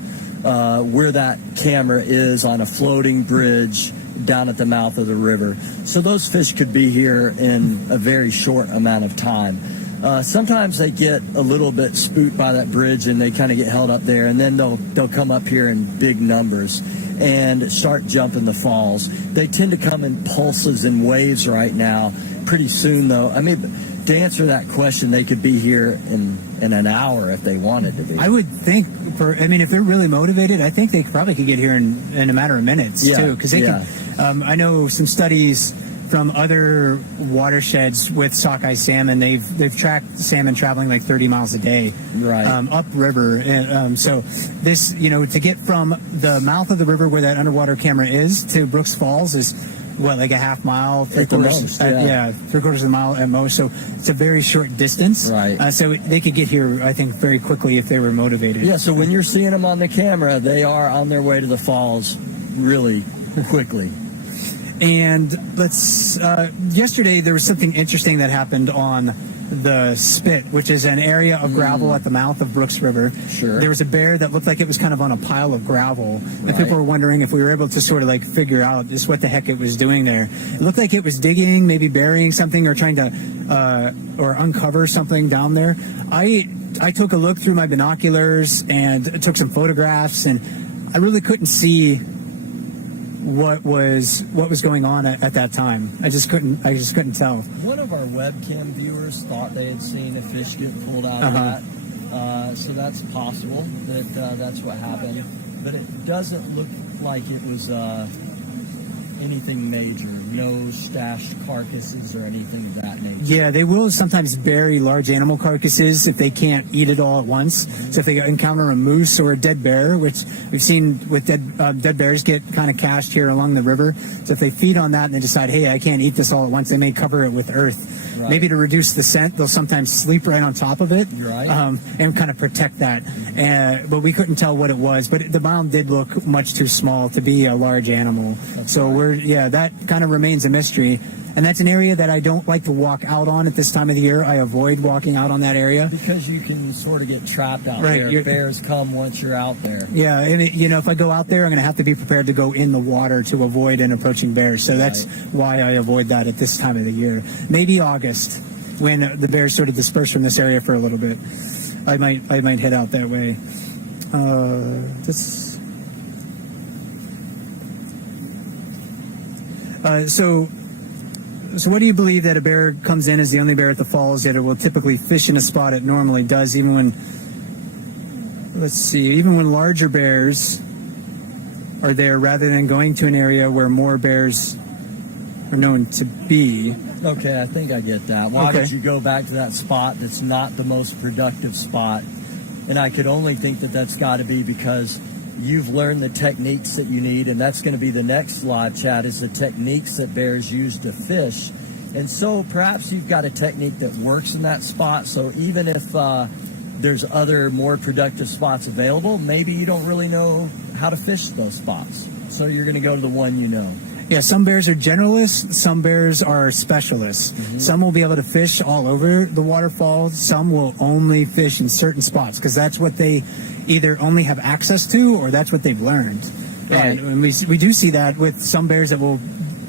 where that camera is on a floating bridge down at the mouth of the river. So those fish could be here in a very short amount of time. Sometimes they get a little bit spooked by that bridge and they kind of get held up there, and then they'll come up here in big numbers and start jumping the falls. They tend to come in pulses and waves right now. Pretty soon, though, I mean, to answer that question, they could be here in an hour if they wanted to be. I would think, if they're really motivated, I think they probably could get here in a matter of minutes, too. Because they can. I know some studies from other watersheds with sockeye salmon. They've tracked salmon traveling like 30 miles a day, right, upriver. And so this, to get from the mouth of the river where that underwater camera is to Brooks Falls is like a half mile, three-quarters of a mile at most. So it's a very short distance. Right. So they could get here, I think, very quickly if they were motivated. Yeah. So when you're seeing them on the camera, they are on their way to the falls really quickly. And yesterday there was something interesting that happened on the Spit, which is an area of gravel at the mouth of Brooks River. Sure. There was a bear that looked like it was kind of on a pile of gravel. And people were wondering if we were able to sort of figure out just what the heck it was doing there. It looked like it was digging, maybe burying something or trying to or uncover something down there. I took a look through my binoculars and took some photographs, and I really couldn't see what was going on at that time. I just couldn't tell. One of our webcam viewers thought they had seen a fish get pulled out of that, so that's possible that that's what happened. But it doesn't look like it was anything major. No stashed carcasses or anything of that nature. Yeah, they will sometimes bury large animal carcasses if they can't eat it all at once. So if they encounter a moose or a dead bear, which we've seen with dead bears get kind of cached here along the river. So if they feed on that and they decide, hey, I can't eat this all at once, they may cover it with earth. Right. Maybe to reduce the scent, they'll sometimes sleep right on top of it, and kind of protect that. But we couldn't tell what it was. But the mound did look much too small to be a large animal. That kind of remains a mystery. And that's an area that I don't like to walk out on at this time of the year. I avoid walking out on that area. Because you can sort of get trapped out there. Bears come once you're out there. Yeah, and if I go out there, I'm going to have to be prepared to go in the water to avoid an approaching bear. So that's why I avoid that at this time of the year. Maybe August, when the bears sort of disperse from this area for a little bit. I might head out that way. So what do you believe that a bear comes in as the only bear at the falls, that it will typically fish in a spot it normally does, even when, even when larger bears are there, rather than going to an area where more bears are known to be? Okay, I think I get that. Why Okay. would you go back to that spot that's not the most productive spot? And I could only think that that's got to be because you've learned the techniques that you need, and that's going to be the next live chat, is the techniques that bears use to fish. And so perhaps you've got a technique that works in that spot, so even if there's other more productive spots available, maybe you don't really know how to fish those spots. So you're going to go to the one you know. Yeah, some bears are generalists, some bears are specialists. Some will be able to fish all over the waterfall, some will only fish in certain spots, because that's what they either only have access to or that's what they've learned. Right. And we do see that with some bears that will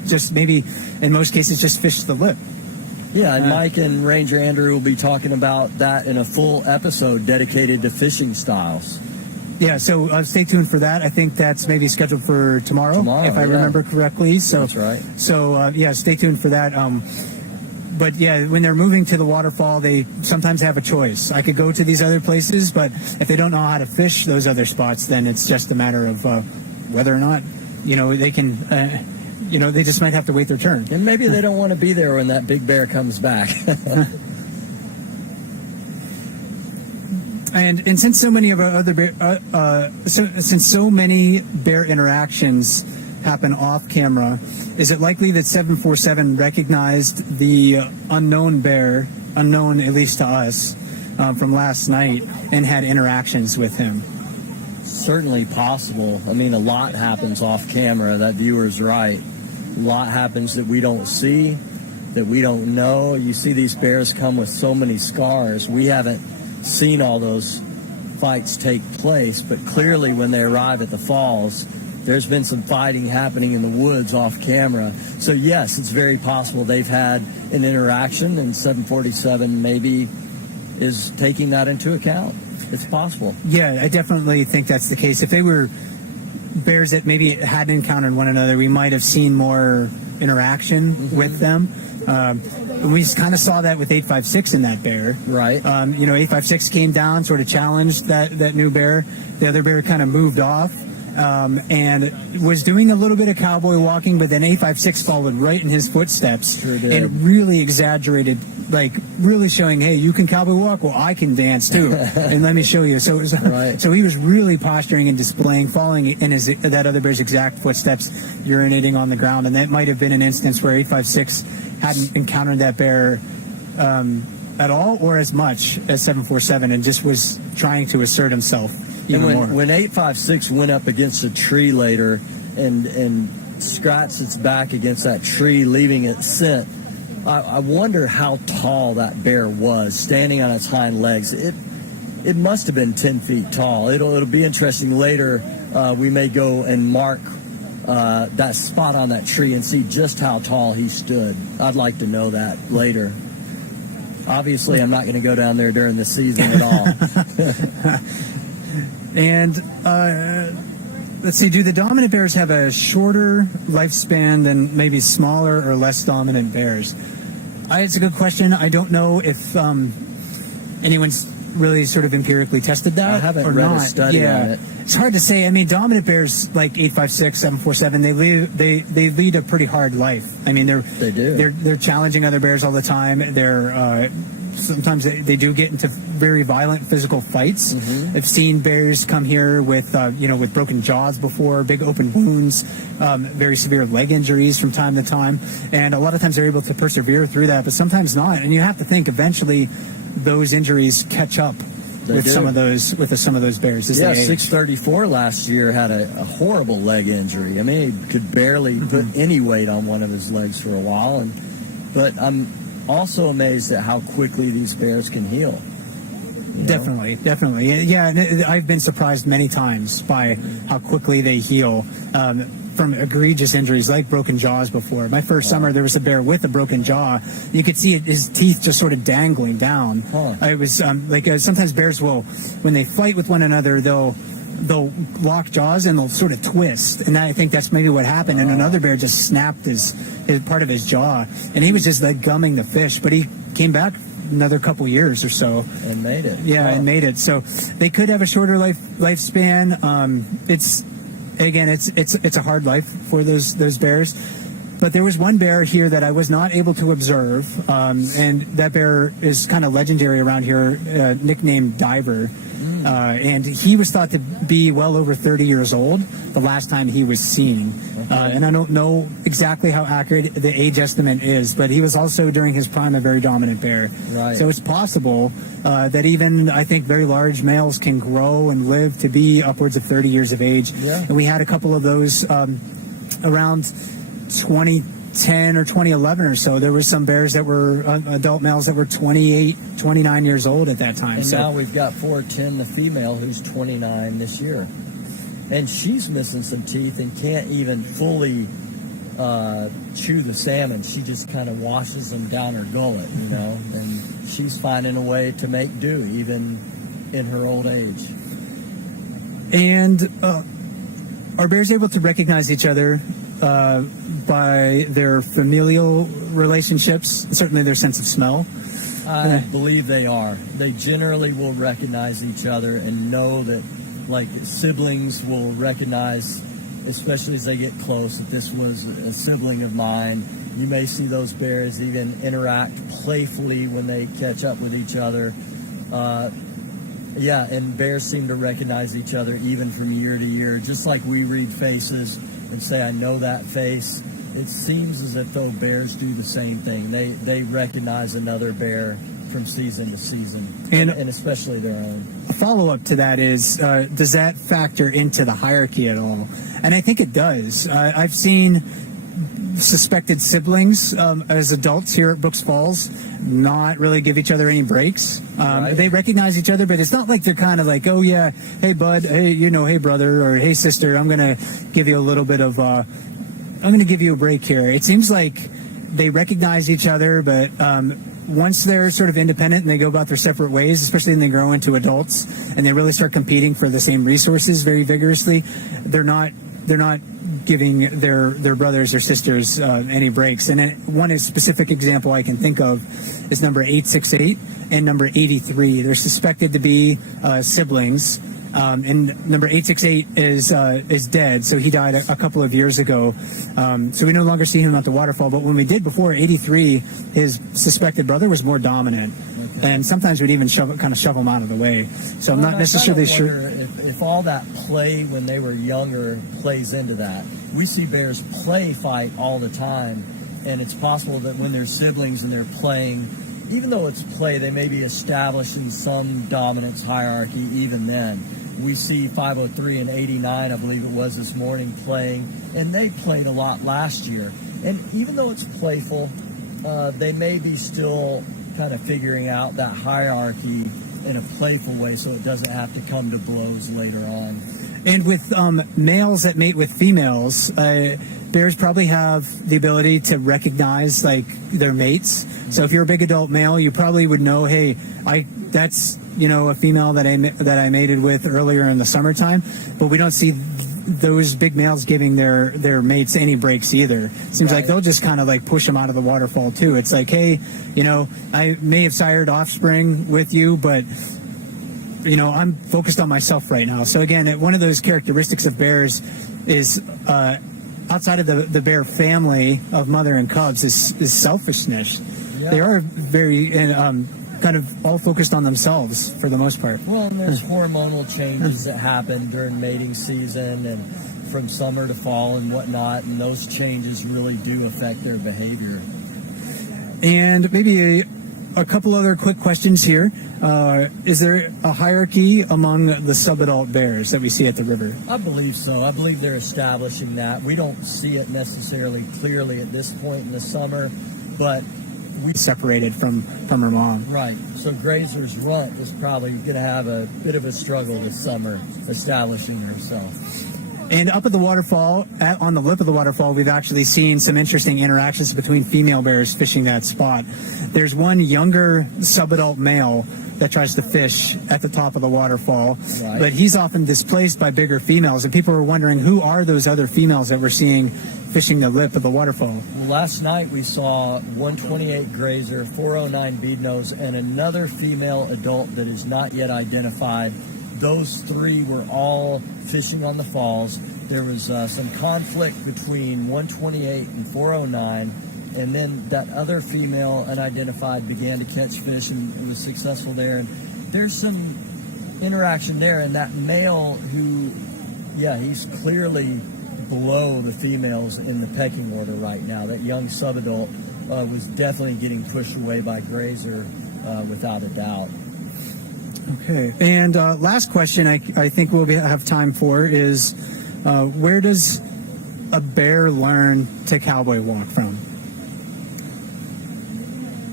just maybe, in most cases, just fish the lip. Yeah, and Mike and Ranger Andrew will be talking about that in a full episode dedicated to fishing styles. Yeah, so stay tuned for that. I think that's maybe scheduled for tomorrow if I remember correctly. So that's right. So yeah, stay tuned for that. But yeah, when they're moving to the waterfall, they sometimes have a choice. I could go to these other places, but if they don't know how to fish those other spots, then it's just a matter of whether or not, they can, they just might have to wait their turn. And maybe they don't want to be there when that big bear comes back. And since so many of our other since so many bear interactions happen off camera, is it likely that 747 recognized the unknown bear, unknown at least to us, from last night, and had interactions with him? Certainly possible. I mean, a lot happens off camera. That viewer's right. A lot happens that we don't see, that we don't know. You see these bears come with so many scars. We haven't seen all those fights take place, but clearly when they arrive at the falls, there's been some fighting happening in the woods off camera. So yes, it's very possible they've had an interaction, and 747 maybe is taking that into account. It's possible. Yeah, I definitely think that's the case. If they were bears that maybe hadn't encountered one another, we might have seen more interaction with them. We kind of saw that with 856 in that bear. Right. 856 came down, sort of challenged that new bear. The other bear kind of moved off and was doing a little bit of cowboy walking, but then 856 followed right in his footsteps. Sure did. And really exaggerated, like really showing, hey, you can cowboy walk? Well, I can dance too. And let me show you. So it was, right. So he was really posturing and displaying, following in that other bear's exact footsteps, urinating on the ground. And that might have been an instance where 856 hadn't encountered that bear at all or as much as 747, and just was trying to assert himself even more. When 856 went up against a tree later and scratched its back against that tree, leaving it scent, I wonder how tall that bear was, standing on its hind legs. It must have been 10 feet tall. It'll be interesting later. We may go and mark that spot on that tree and see just how tall he stood. I'd like to know that later. Obviously, I'm not going to go down there during the season at all. And let's see, do the dominant bears have a shorter lifespan than maybe smaller or less dominant bears? It's a good question. I don't know if anyone's really sort of empirically tested that. I haven't or read not. a study on it. It's hard to say. I mean, dominant bears like 856, 747, they lead a pretty hard life. I mean, they're challenging other bears all the time. They're sometimes they do get into very violent physical fights. I've seen bears come here with with broken jaws before, big open wounds, very severe leg injuries from time to time, and a lot of times they're able to persevere through that, but sometimes not. And you have to think eventually those injuries catch up with some of those bears. Yeah, 634 last year had a horrible leg injury. I mean, he could barely put any weight on one of his legs for a while. But I'm also amazed at how quickly these bears can heal. Definitely. Yeah, and I've been surprised many times by how quickly they heal from egregious injuries like broken jaws before. My first summer, there was a bear with a broken jaw. You could see his teeth just sort of dangling down. It was sometimes bears will, when they fight with one another, they'll they'll lock jaws and they'll sort of twist, and I think that's maybe what happened. And another bear just snapped his part of his jaw, and he was just like gumming the fish. But he came back another couple years or so and made it. Yeah, and made it. So they could have a shorter lifespan. It's a hard life for those bears. But there was one bear here that I was not able to observe, and that bear is kind of legendary around here, nicknamed Diver. And he was thought to be well over 30 years old the last time he was seen. And I don't know exactly how accurate the age estimate is, but he was also during his prime a very dominant bear. Right. So it's possible that even, I think, very large males can grow and live to be upwards of 30 years of age. Yeah. And we had a couple of those around 2010 or 2011 or so. There were some bears that were adult males that were 28, 29 years old at that time. And so now we've got 410, the female, who's 29 this year. And she's missing some teeth and can't even fully chew the salmon. She just kind of washes them down her gullet, you know. And she's finding a way to make do, even in her old age. And are bears able to recognize each other by their familial relationships, certainly their sense of smell? I believe they are. They generally will recognize each other and know that, like, siblings will recognize, especially as they get close, that this was a sibling of mine. You may see those bears even interact playfully when they catch up with each other. And bears seem to recognize each other even from year to year, just like we read faces and say, I know that face. It seems as if though bears do the same thing. They recognize another bear from season to season, and especially their own. A follow-up to that is, does that factor into the hierarchy at all? And I think it does. I've seen suspected siblings as adults here at Brooks Falls not really give each other any breaks. Right. They recognize each other, but it's not like they're kind of like, oh yeah, hey bud, hey, hey brother, or hey sister, I'm going to give you a little bit of, I'm going to give you a break here. It seems like they recognize each other, but once they're sort of independent and they go about their separate ways, especially when they grow into adults and they really start competing for the same resources very vigorously, they're not giving their brothers or sisters any breaks. And one specific example I can think of is number 868 and number 83. They're suspected to be siblings. And number 868 is dead, so he died a couple of years ago. So we no longer see him at the waterfall. But when we did before, 83, his suspected brother was more dominant. Okay. And sometimes we'd even shove him out of the way. So I'm not necessarily sure. If all that play when they were younger plays into that. We see bears play fight all the time, and it's possible that when they're siblings and they're playing, even though it's play, they may be establishing some dominance hierarchy even then. We see 503 and 89, I believe it was this morning, playing, and they played a lot last year. And even though it's playful, they may be still kind of figuring out that hierarchy in a playful way so it doesn't have to come to blows later on. And with males that mate with females, bears probably have the ability to recognize like their mates. So if you're a big adult male, you probably would know, hey, that's a female that I mated with earlier in the summertime. But we don't see those big males giving their mates any breaks either. Seems right. like they'll just kind of like push them out of the waterfall too. It's like, hey, I may have sired offspring with you, but I'm focused on myself right now. So again, one of those characteristics of bears is outside of the bear family of mother and cubs is selfishness. Yeah. They are very kind of all focused on themselves for the most part. Well, and there's hormonal changes that happen during mating season and from summer to fall and whatnot, and those changes really do affect their behavior. And maybe a couple other quick questions here. Is there a hierarchy among the subadult bears that we see at the river? I believe so. I believe they're establishing that. We don't see it necessarily clearly at this point in the summer, but we separated from her mom. Right. So Grazer's runt is probably going to have a bit of a struggle this summer establishing herself. And up at the waterfall, on the lip of the waterfall, we've actually seen some interesting interactions between female bears fishing that spot. There's one younger subadult male that tries to fish at the top of the waterfall, Right. but he's often displaced by bigger females, and people are wondering who are those other females that we're seeing fishing the lip of the waterfall. Last night we saw 128 grazer, 409 bead nose, and another female adult that is not yet identified. Those three were all fishing on the falls. There was some conflict between 128 and 409, and then that other female, unidentified, began to catch fish and was successful there. And there's some interaction there, and that male who, he's clearly below the females in the pecking order right now. That young subadult was definitely getting pushed away by grazer without a doubt. Okay. And last question I think we'll have time for is, where does a bear learn to cowboy walk from?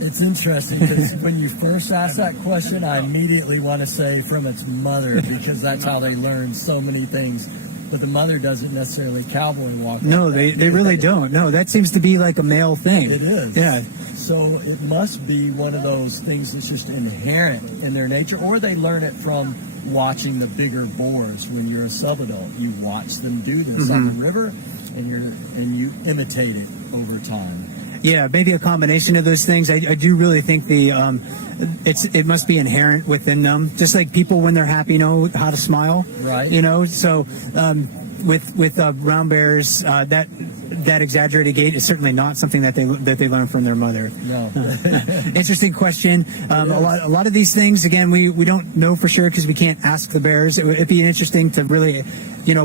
It's interesting because when you first ask that question, I immediately want to say from its mother, because that's how they learn so many things. But the mother doesn't necessarily cowboy walk. No, they really don't. No, that seems to be like a male thing. It is. Yeah. So it must be one of those things that's just inherent in their nature, or they learn it from watching the bigger boars. When you're a subadult, you watch them do this on the river, and you imitate it over time. Yeah, maybe a combination of those things. I do really think it must be inherent within them. Just like people, when they're happy, know how to smile. Right. You know, so with brown bears, that exaggerated gait is certainly not something that they learn from their mother. No. Interesting question. A lot of these things, again, we don't know for sure because we can't ask the bears. It'd be interesting to really,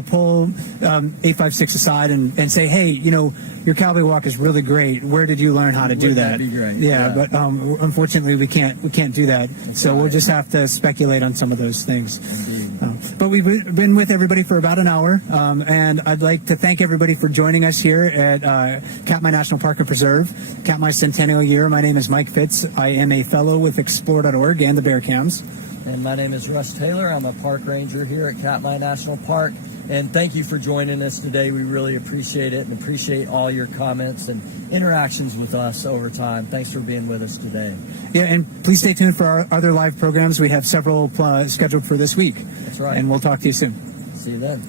pull 856 aside and say, hey, your cowboy walk is really great. Where did you learn how to do that? That'd be great. Yeah, but unfortunately we can't do that. So we'll just have to speculate on some of those things. But we've been with everybody for about an hour, and I'd like to thank everybody for joining us here at Katmai National Park and Preserve, Katmai Centennial Year. My name is Mike Fitz. I am a fellow with Explore.org and the Bear Cams. And my name is Russ Taylor. I'm a park ranger here at Katmai National Park. And thank you for joining us today. We really appreciate it and appreciate all your comments and interactions with us over time. Thanks for being with us today. Yeah, and please stay tuned for our other live programs. We have several scheduled for this week. That's right. And we'll talk to you soon. See you then.